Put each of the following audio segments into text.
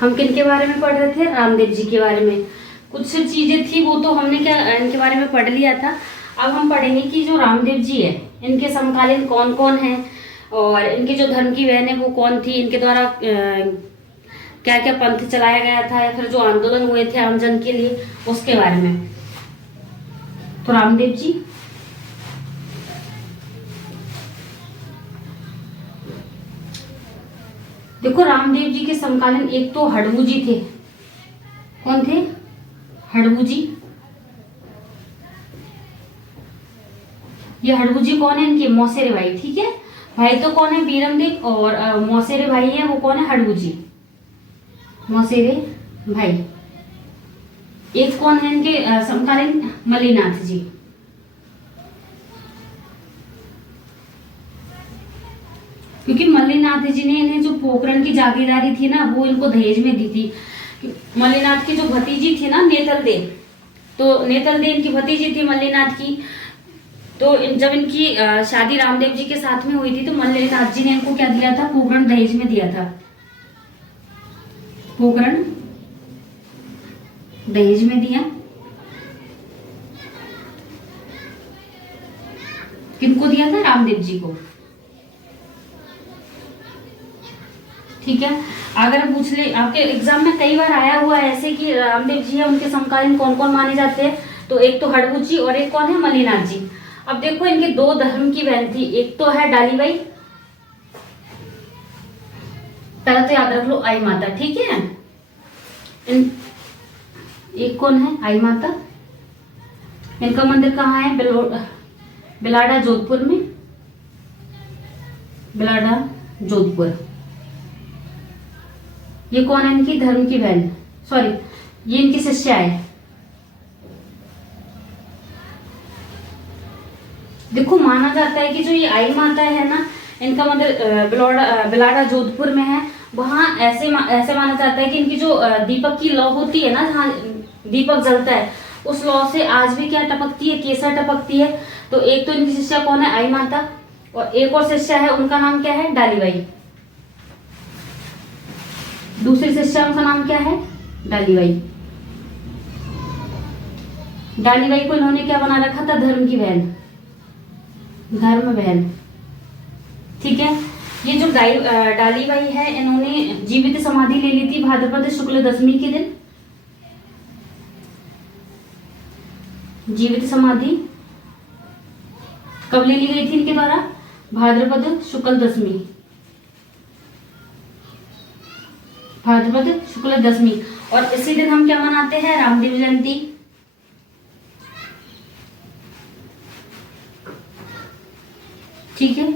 हम किन के बारे में पढ़ रहे थे? रामदेव जी के बारे में। कुछ चीजें थी वो तो हमने क्या इनके बारे में पढ़ लिया था। अब हम पढ़ेंगे कि जो रामदेव जी है इनके समकालीन कौन कौन है और इनके जो धर्म की बहन है वो कौन थी, इनके द्वारा क्या क्या पंथ चलाया गया था या फिर जो आंदोलन हुए थे आमजन के लिए उसके बारे में। तो रामदेव जी, देखो रामदेव जी के समकालीन एक तो हड़बू जी थे। कौन थे? हड़बू जी। ये हड़बू जी कौन है? इनके मौसेरे भाई। ठीक है, भाई तो कौन है? बीरमदेव, और मौसेरे भाई है वो कौन है? हड़बू जी, मौसेरे भाई। एक कौन है इनके समकालीन? मल्लीनाथ जी। क्योंकि मल्लीनाथ जी ने इन्हें जो पोखरण की जागीरदारी थी ना वो इनको दहेज में दी थी। मल्लीनाथ की जो भतीजी थी ना नेतल दे, तो नेतल दे इनकी भतीजी थी मल्लीनाथ की। तो जब इनकी शादी रामदेव जी के साथ में हुई थी तो मल्लीनाथ जी ने इनको क्या दिया था? पोखरण दहेज में दिया था। पोखरण दहेज में दिया। किनको दिया था? रामदेव जी को। ठीक है, अगर पूछ ले आपके एग्जाम में कई बार आया हुआ है ऐसे कि रामदेव जी है उनके समकालीन कौन कौन माने जाते हैं, तो एक तो हड़बू जी और एक कौन है? मल्लीनाथ जी। अब देखो इनके दो धर्म की बहन थी, एक तो है डालीबाई, पहले तो याद रख लो आई माता। ठीक है, एक कौन है? आई माता। इनका मंदिर कहाँ है? बिलाड़ा जोधपुर में। बिलाड़ा जोधपुर। ये कौन है? इनकी धर्म की बहन, सॉरी ये इनकी शिष्या है। देखो माना जाता है कि जो ये आई माता है ना इनका मंदिर बिलाड़ा जोधपुर में है। वहां ऐसे माना जाता है कि इनकी जो दीपक की लौ होती है ना, जहाँ दीपक जलता है उस लौ से आज भी क्या टपकती है? केसर टपकती है। तो एक तो इनकी शिष्या कौन है? आई माता, और एक और शिष्या है उनका नाम क्या है? डालीबाई। दूसरी शिष्या का नाम क्या है? डालीबाई। डालीबाई को इन्होंने क्या बना रखा था? धर्म की बहन, धर्म बहन। ठीक है, ये जो डालीबाई है इन्होंने जीवित समाधि ले ली थी भाद्रपद शुक्ल दशमी के दिन। जीवित समाधि कब ले ली गई थी इनके द्वारा? भाद्रपद शुक्ल दशमी, भाद्रपद शुक्ल दशमी। और इसी दिन हम क्या मनाते हैं? रामदेव जयंती। ठीक है,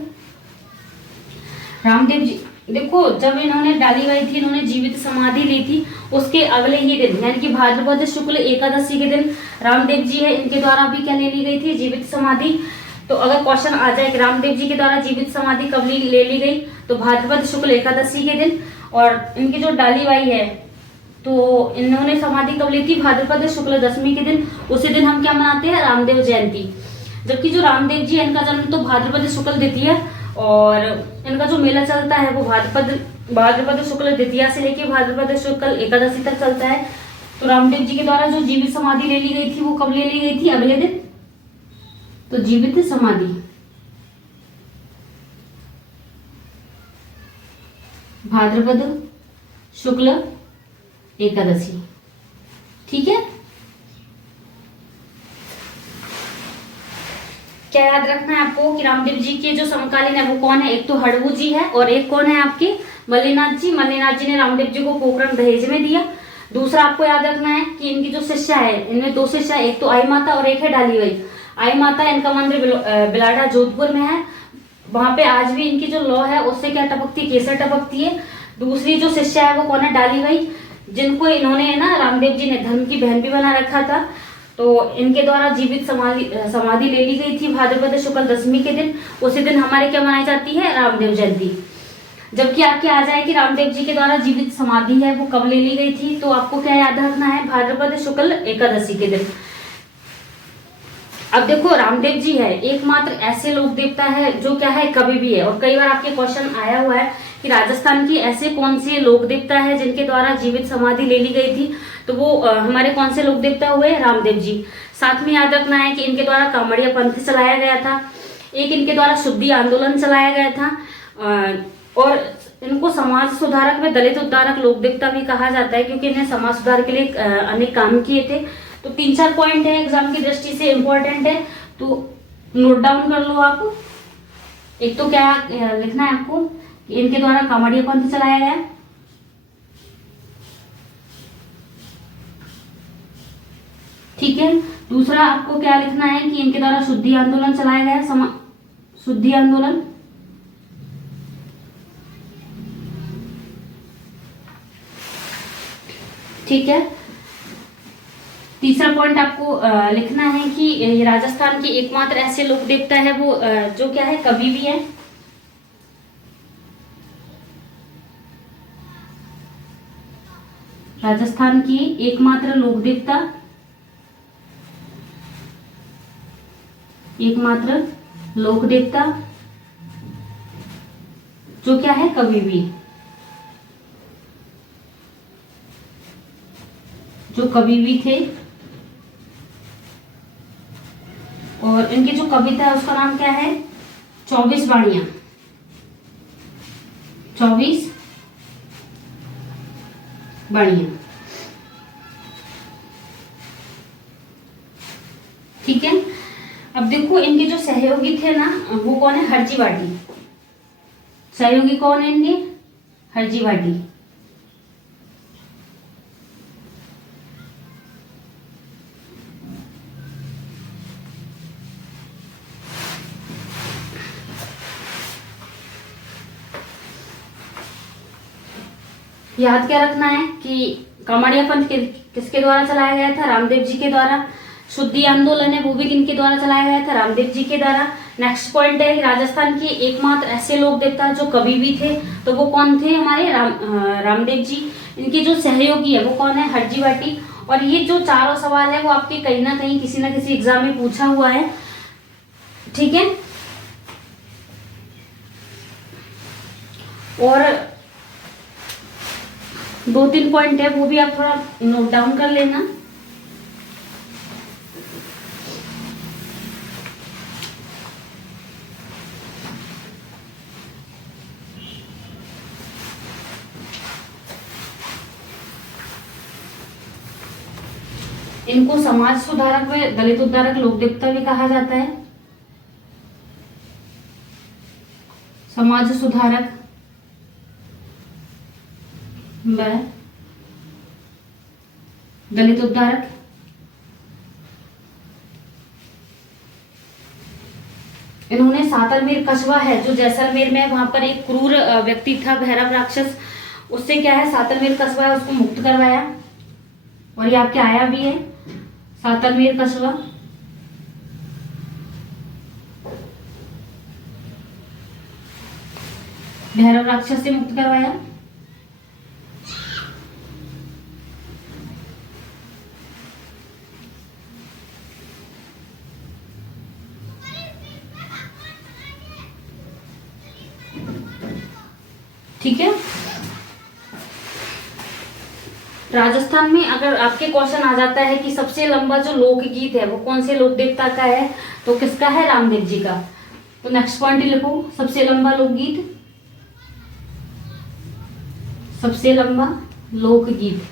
रामदेव जी देखो जब इन्होंने डालीबाई थी इन्होंने जीवित समाधि ली थी, उसके अगले ही दिन यानी कि भाद्रपद शुक्ल एकादशी के दिन रामदेव जी है इनके द्वारा भी क्या ले ली गई थी? जीवित समाधि। तो अगर क्वेश्चन आ जाए कि रामदेव जी के द्वारा जीवित समाधि कब ले ली गई, तो भाद्रपद शुक्ल एकादशी के दिन। और इनकी जो डालीबाई है तो इन्होंने समाधि कब ली थी? भाद्रपद शुक्ल दशमी के दिन। उसी दिन हम क्या मनाते हैं? रामदेव जयंती। जबकि जो रामदेव जी है इनका जन्म तो भाद्रपद शुक्ल द्वितीया, और इनका जो मेला चलता है वो भाद्रपद शुक्ल द्वितीया से लेके भाद्रपद शुक्ल एकादशी तक चलता है। तो रामदेव जी के द्वारा जो जीवित समाधि ले ली गई थी वो कब ले ली गई थी? अगले दिन। तो जीवित समाधि भाद्रपद शुक्ल एकादशी। ठीक है, क्या याद रखना है आपको कि रामदेव जी के जो समकालीन है वो कौन है? एक तो हड़बू जी है और एक कौन है आपके? मल्लीनाथ जी। मल्लीनाथ जी ने रामदेव जी को पोखरण दहेज में दिया। दूसरा आपको याद रखना है कि इनकी जो शिष्या है इनमें दो शिष्या, एक तो आई माता और एक है डालीबाई। आई माता इनका मंदिर बिलाड़ा जोधपुर में है, वहां पे आज भी इनकी जो लौ है उससे क्या टपकती है? केसर टपकती है। दूसरी जो शिष्या है वो कौन है? डालीबाई, जिनको इन्होंने ना रामदेव जी ने धर्म की बहन भी बना रखा था। तो इनके द्वारा जीवित समाधि ले ली गई थी भाद्रपद शुक्ल दशमी के दिन। उसी दिन हमारे क्या मनाई जाती है? रामदेव जयंती। जबकि आपके आ जाए कि रामदेव जी के द्वारा जीवित समाधि है वो कब ले ली गई थी, तो आपको क्या याद रखना है? भाद्रपद शुक्ल एकादशी के दिन। अब देखो रामदेव जी है एकमात्र ऐसे लोक देवता है जो क्या है? कभी भी है। और कई बार आपके क्वेश्चन आया हुआ है कि राजस्थान की ऐसे कौन से लोक देवता है जिनके द्वारा जीवित समाधि ले ली गई थी, तो वो हमारे कौन से लोक देवता हुए, रामदेव जी। साथ में याद रखना है कि इनके द्वारा कामड़िया पंथ चलाया गया था, एक इनके द्वारा शुद्धि आंदोलन चलाया गया था, और इनको समाज सुधारक व दलित उद्धारक लोक देवता भी कहा जाता है क्योंकि इन्हें समाज सुधार के लिए अनेक काम किए थे। तो 3-4 पॉइंट है एग्जाम की दृष्टि से इम्पोर्टेंट है, तो नोट डाउन कर लो आप। एक तो क्या लिखना है आपको कि इनके द्वारा कामड़िया पंथ चलाया गया, ठीक है। दूसरा आपको क्या लिखना है कि इनके द्वारा शुद्धि आंदोलन चलाया गया, शुद्धि आंदोलन, ठीक है। तीसरा पॉइंट आपको लिखना है कि ये राजस्थान के एकमात्र ऐसे लोक देवता है वो जो क्या है, कवि भी है। राजस्थान की एकमात्र लोक देवता, एकमात्र लोक देवता जो क्या है, कवि भी, जो कवि भी थे। और इनकी जो कविता है उसका नाम क्या है, 24 वाणियां, 24 वाणियां, ठीक है। अब देखो इनके जो सहयोगी थे ना वो कौन है, हरजी भाटी। सहयोगी कौन है इनके, हरजी भाटी। याद क्या रखना है कि कामाड़िया पंथ किसके द्वारा चलाया गया था, रामदेव जी के द्वारा। शुद्धि आंदोलन है वो भी किनके द्वारा चलाया गया था, रामदेव जी के द्वारा। नेक्स्ट पॉइंट है राजस्थान के एकमात्र ऐसे लोक देवता जो कवि भी थे, तो वो कौन थे, हमारे रामदेव जी। इनके जो सहयोगी है वो कौन है, हरजी भाटी। और ये जो चारों सवाल है वो आपके कहीं ना कहीं किसी ना किसी एग्जाम में पूछा हुआ है, ठीक है। और 2-3 पॉइंट है वो भी आप थोड़ा नोट डाउन कर लेना। इनको समाज सुधारक व दलित उद्धारक लोक देवता भी कहा जाता है। समाज सुधारक व दलित उद्धारक। इन्होंने सातलमेर कस्बा है जो जैसलमेर में, वहां पर एक क्रूर व्यक्ति था भैरव राक्षस, उससे क्या है सातलमेर कस्बा है उसको मुक्त करवाया, और ये आपके आया भी है सातलमेर कस्बा। भैरव राक्षस से मुक्त करवाया। ठीक है। राजस्थान में अगर आपके क्वेश्चन आ जाता है कि सबसे लंबा जो लोकगीत है वो कौन से लोक देवता का है, तो किसका है, रामदेव जी का। तो नेक्स्ट पॉइंट लिखो, सबसे लंबा लोकगीत, सबसे लंबा लोकगीत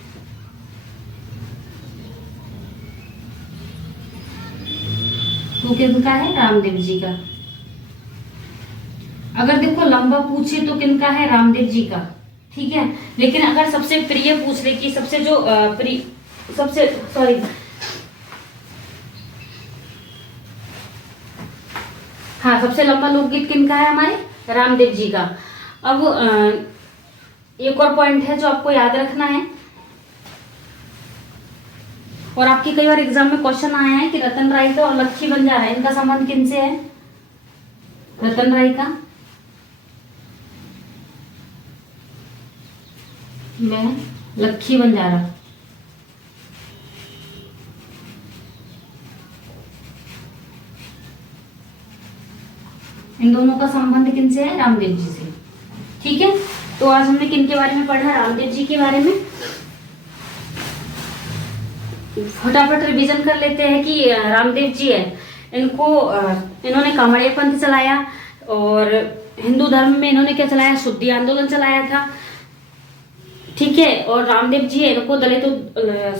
तो किनका है, रामदेव जी का। अगर देखो लंबा पूछे तो किनका है, रामदेव जी का, ठीक है। लेकिन अगर सबसे प्रिय पूछ ले कि सबसे जो प्रिय, सबसे सॉरी हाँ, सबसे लंबा लोकगीत किनका है, हमारे रामदेव जी का। अब एक और पॉइंट है जो आपको याद रखना है, और आपके कई बार एग्जाम में क्वेश्चन आया है कि रतन राय का और लक्ष्मी बंजारा इनका संबंध किनसे है, रतन राय का मैं लक्ष्मी बंजारा। इन दोनों का संबंध किनसे है, रामदेव जी से, ठीक है। तो आज हमने किन के बारे में पढ़ा? रामदेव जी के बारे में। फटाफट रिवीजन कर लेते हैं कि रामदेव जी है, इन्होंने कामड़िया पंथ चलाया और हिंदू धर्म में इन्होंने क्या चलाया? शुद्धि आंदोलन चलाया था, ठीक है। और रामदेव जी है, इनको दलित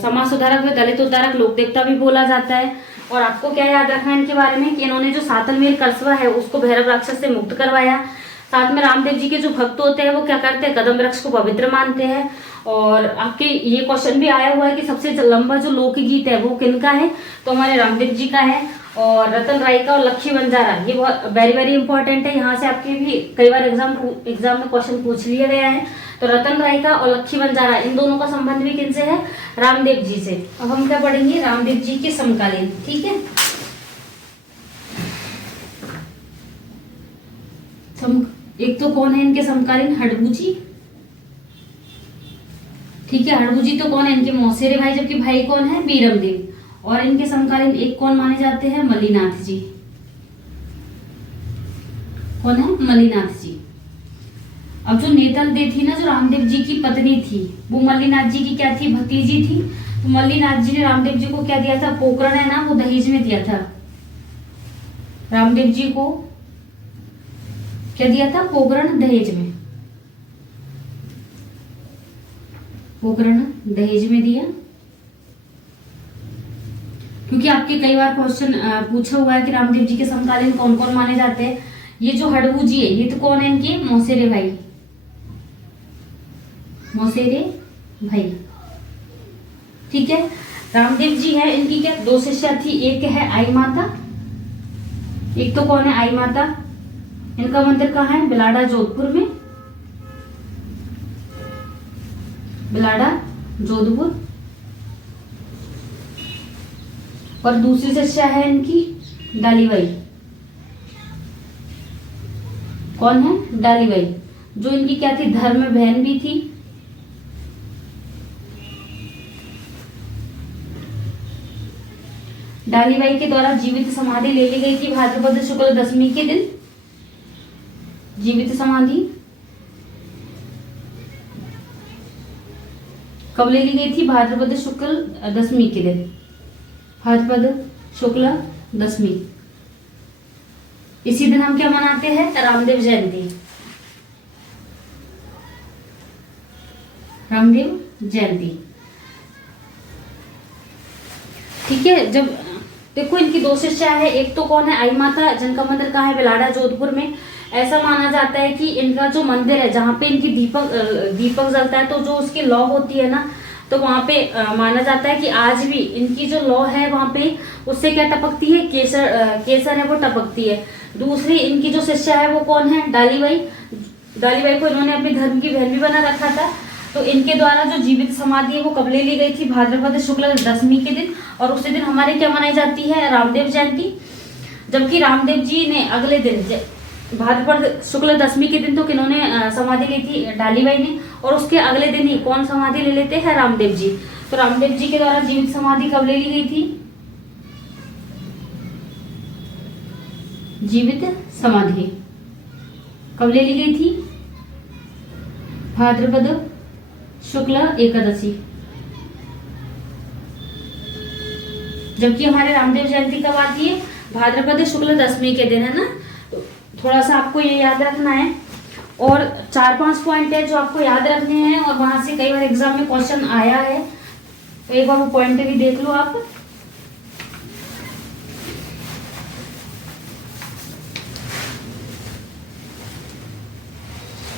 समाज सुधारक व दलित उद्धारक लोक देवता भी बोला जाता है। और आपको क्या याद रखना है इनके बारे में कि इन्होंने जो सातलमेल कस्बा है उसको भैरव राक्षस से मुक्त करवाया। साथ में रामदेव जी के जो भक्त होते हैं वो क्या करते हैं? कदम वृक्ष को पवित्र मानते हैं। और आपके ये क्वेश्चन भी आया हुआ है कि सबसे लंबा जो लोकगीत है वो किनका है? तो हमारे रामदेव जी का है। और रतन राय का और लक्ष्मी बंजारा, ये बहुत वेरी वेरी इंपॉर्टेंट है, यहाँ से आपके भी कई बार एग्जाम में क्वेश्चन पूछ लिया गया है। तो रतन राय का और लक्ष्मी बंजारा, इन दोनों का संबंध भी किनसे है? रामदेव जी से। अब हम क्या पढ़ेंगे? रामदेव जी के समकालीन, ठीक है। एक तो कौन है इनके समकालीन? हडबू जी, ठीक है। हडबू जी तो कौन है? इनके मौसेरे भाई, जबकि भाई कौन है? बीरमदेव। और इनके समकालीन एक कौन माने जाते हैं? मल्लीनाथ जी। कौन है? मल्लीनाथ जी। अब जो नेतल दे थी ना, जो रामदेव जी की पत्नी थी, वो मल्लीनाथ जी की क्या थी? भतीजी थी। तो मल्लीनाथ जी ने रामदेव जी को क्या दिया था? पोकरण है ना, वो दहेज में दिया था। रामदेव जी को क्या दिया था? पोकरण दहेज में, पोकरण दहेज में दिया। क्योंकि आपके कई बार क्वेश्चन पूछा हुआ है कि रामदेव जी के समकालीन कौन कौन माने जाते हैं। ये जो हडबू जी है, ये तो कौन है? इनके मौसेरे भाई, मौसेरे भाई, ठीक है। रामदेव जी है, इनकी क्या दो शिष्या थी, एक है आई माता, एक तो कौन है? आई माता। इनका मंदिर कहाँ है? बिलाड़ा जोधपुर में, बिलाड़ा जोधपुर। और दूसरी शिष्या है इनकी डालीबाई। कौन है? डालीबाई, जो इनकी क्या थी? धर्म बहन भी थी। डालीबाई के द्वारा जीवित समाधि ले ली गई थी भाद्रपद शुक्ल दशमी के दिन। जीवित समाधि कब ले ली गई थी? भाद्रपद शुक्ल दशमी के दिन, भाद्रपद शुक्ल दशमी। इसी दिन हम क्या मनाते हैं? रामदेव जयंती, रामदेव जयंती, ठीक है। जब देखो इनकी दो शिष्या है, एक तो कौन है? आई माता, जिनका मंदिर कहाँ है? बिलाड़ा जोधपुर में। ऐसा माना जाता है कि इनका जो मंदिर है, जहाँ पे इनकी दीपक जलता है, तो जो उसकी लौ होती है ना, तो वहां पे माना जाता है कि आज भी इनकी जो लौ है वहां पे उससे क्या टपकती है? केसर है वो टपकती है। दूसरी इनकी जो शिष्या है वो कौन है? डालीबाई। डालीबाई को इन्होंने अपने धर्म की बहन भी बना रखा था। तो इनके द्वारा जो जीवित समाधि है वो कब ले ली गई थी? भाद्रपद शुक्ल दशमी के दिन। और उसी दिन हमारे क्या मनाई जाती है? रामदेव जयंती। जबकि रामदेव जी ने अगले दिन भाद्रपद शुक्ल दशमी के दिन तो किन्होंने समाधि ली थी? डालीबाई ने। और उसके अगले दिन ही कौन समाधि ले लेते हैं? रामदेव जी। तो रामदेव जी के द्वारा जीवित समाधि कब ले ली गई थी? जीवित समाधि कब ले ली गई थी? भाद्रपद शुक्ल एकादशी। जबकि हमारे रामदेव जयंती कब आती है? भाद्रपद शुक्ल दशमी के दिन, है ना। तो थोड़ा सा आपको ये याद रखना है। और 4-5 पॉइंट है जो आपको याद रखने हैं, और वहां से कई बार एग्जाम में क्वेश्चन आया है, तो एक बार वो पॉइंट भी देख लो आप।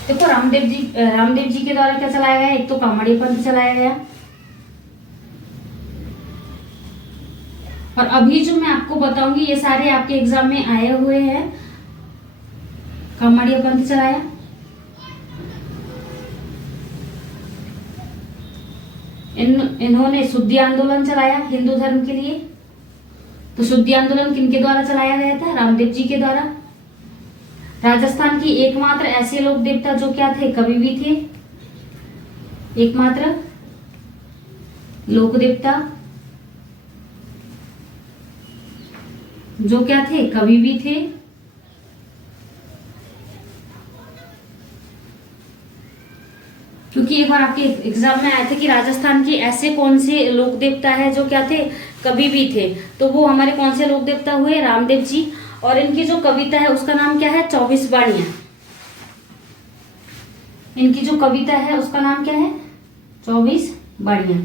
देखो रामदेव जी के द्वारा क्या चलाया गया? एक तो कामड़िया पंथ चलाया गया, और अभी जो मैं आपको बताऊंगी ये सारे आपके एग्जाम में आए हुए हैं। कामड़िया पंथ चलाया, इन्होंने शुद्धि आंदोलन चलाया हिंदू धर्म के लिए। तो शुद्धि आंदोलन किनके द्वारा चलाया गया था? रामदेव जी के द्वारा। राजस्थान की एकमात्र ऐसे लोक देवता जो क्या थे? कवि भी थे। एकमात्र लोक देवता जो क्या थे? कवि भी थे। क्योंकि एक बार आपके एग्जाम में आया था कि राजस्थान के ऐसे कौन से लोक देवता है जो क्या थे, कवि भी थे। तो वो हमारे कौन से लोक देवता हुए, रामदेव जी। और इनकी जो कविता है उसका नाम क्या है, 24 बाणियां। इनकी जो कविता है उसका नाम क्या है, 24 बाणियां।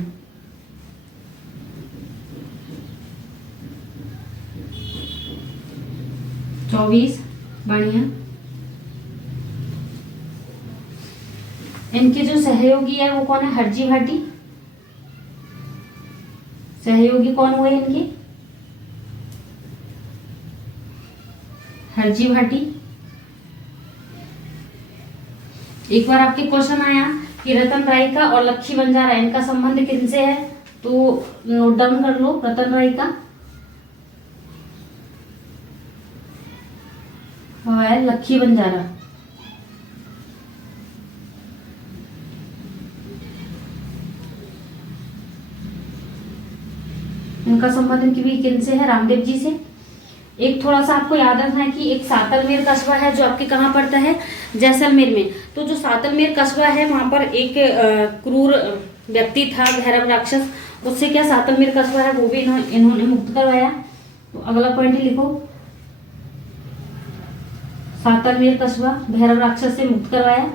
इनके जो सहयोगी है वो कौन है, हरजी भाटी। सहयोगी कौन हुए इनके, हरजी भाटी। एक बार आपके क्वेश्चन आया कि रतन राय का और लक्ष्मी बंजारा इनका संबंध किनसे है, तो नोट डाउन कर लो। रतन राय का और लक्ष्मी बंजारा, इनका संबंध इनकी भी किनसे है, रामदेव जी से। एक थोड़ा सा आपको याद रखना है कि एक सातलमेर कस्बा है जो आपके कहाँ पड़ता है, जैसलमेर में। तो जो सातलमेर कस्बा है वहां पर एक क्रूर व्यक्ति था, भैरव राक्षस, उससे क्या सातलमेर कस्बा है वो भी इन्होंने मुक्त करवाया। तो अगला पॉइंट लिखो, सातलमेर कस्बा भैरव राक्षस से मुक्त करवाया।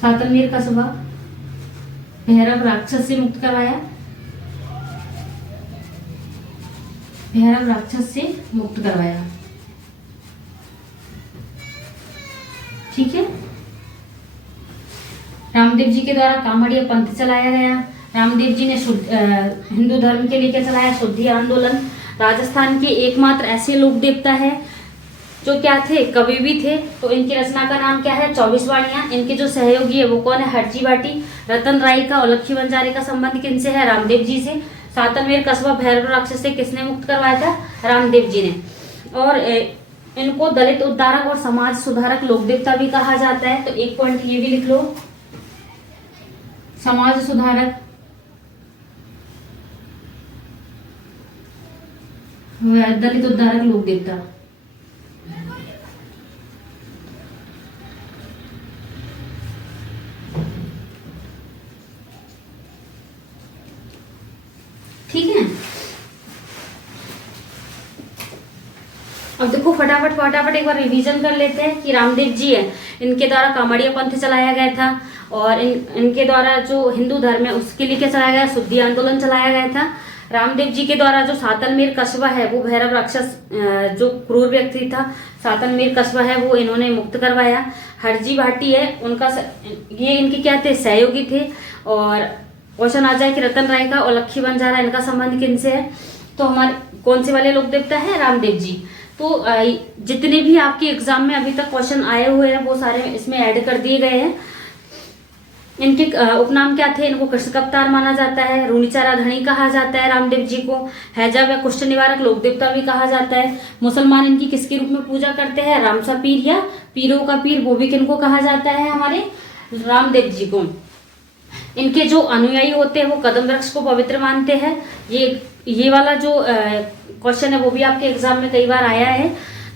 सातलमेर कस्बा भैरव राक्षस से मुक्त करवाया, भैरव राक्षस से मुक्त करवाया। ठीक है। रामदेव जी के द्वारा कामड़िया पंथ चलाया गया। रामदेव जी ने हिंदू धर्म के लिए क्या चलाया, शुद्धि आंदोलन। राजस्थान के एकमात्र ऐसे लोक देवता है जो क्या थे, कवि भी थे। तो इनकी रचना का नाम क्या है, 24 बाणियां। इनके जो सहयोगी है वो कौन है, हरजी भाटी। रतन राय का और लक्ष्मी बंजारे का संबंध किनसे है, रामदेव जी से। सातलमेर कस्बा भैरव राक्षस से किसने मुक्त करवाया था, रामदेव जी ने। और इनको दलित उद्धारक और समाज सुधारक लोक देवता भी कहा जाता है। तो एक पॉइंट ये भी लिख लो, समाज सुधारक दलित उद्धारक लोक देवता। ठीक है। अब देखो फटाफट एक बार रिवीजन कर लेते हैं कि रामदेव जी है, इनके द्वारा कामड़िया पंथ चलाया गया था। और इनके द्वारा जो हिंदू धर्म है उसके लिए क्या चलाया गया, शुद्धि आंदोलन चलाया गया था। रामदेव जी के द्वारा जो सातलमेर कस्बा है वो भैरव राक्षस जो क्रूर व्यक्ति था, सातलमेर कस्बा है वो इन्होंने मुक्त करवाया। हरजी भाटी है, उनका ये इनके क्या थे, सहयोगी थे। और क्वेश्चन आ जाए कि रतन राय का और लक्ष्मी बंजारा इनका संबंध किनसे है, तो हमारे कौन से वाले लोक देवता है, रामदेव जी। तो जितने भी आपके एग्जाम में अभी तक क्वेश्चन आए हुए हैं वो सारे इसमें ऐड कर दिए गए हैं। इनके उपनाम क्या थे, इनको कृषक अवतार माना जाता है, रूणीचारा धनी कहा जाता है रामदेव जी को, हैजा व कुष्ठ निवारक लोक देवता भी कहा जाता है। मुसलमान इनकी किसके रूप में पूजा करते हैं, रामसा पीर या पीरों का पीर, वो भी किनको कहा जाता है, हमारे रामदेव जी को। इनके जो अनुयायी होते हैं वो कदम वृक्ष को पवित्र मानते हैं। ये वाला जो क्वेश्चन है वो भी आपके एग्जाम में कई बार आया है।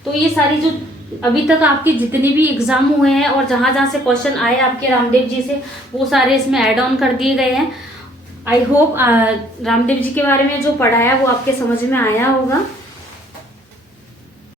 तो ये सारी जो अभी तक आपके जितने भी एग्जाम हुए हैं और जहां जहां से क्वेश्चन आए आपके रामदेव जी से, वो सारे इसमें ऐड ऑन कर दिए गए हैं। आई होप रामदेव जी के बारे में जो पढ़ाया वो आपके समझ में आया होगा।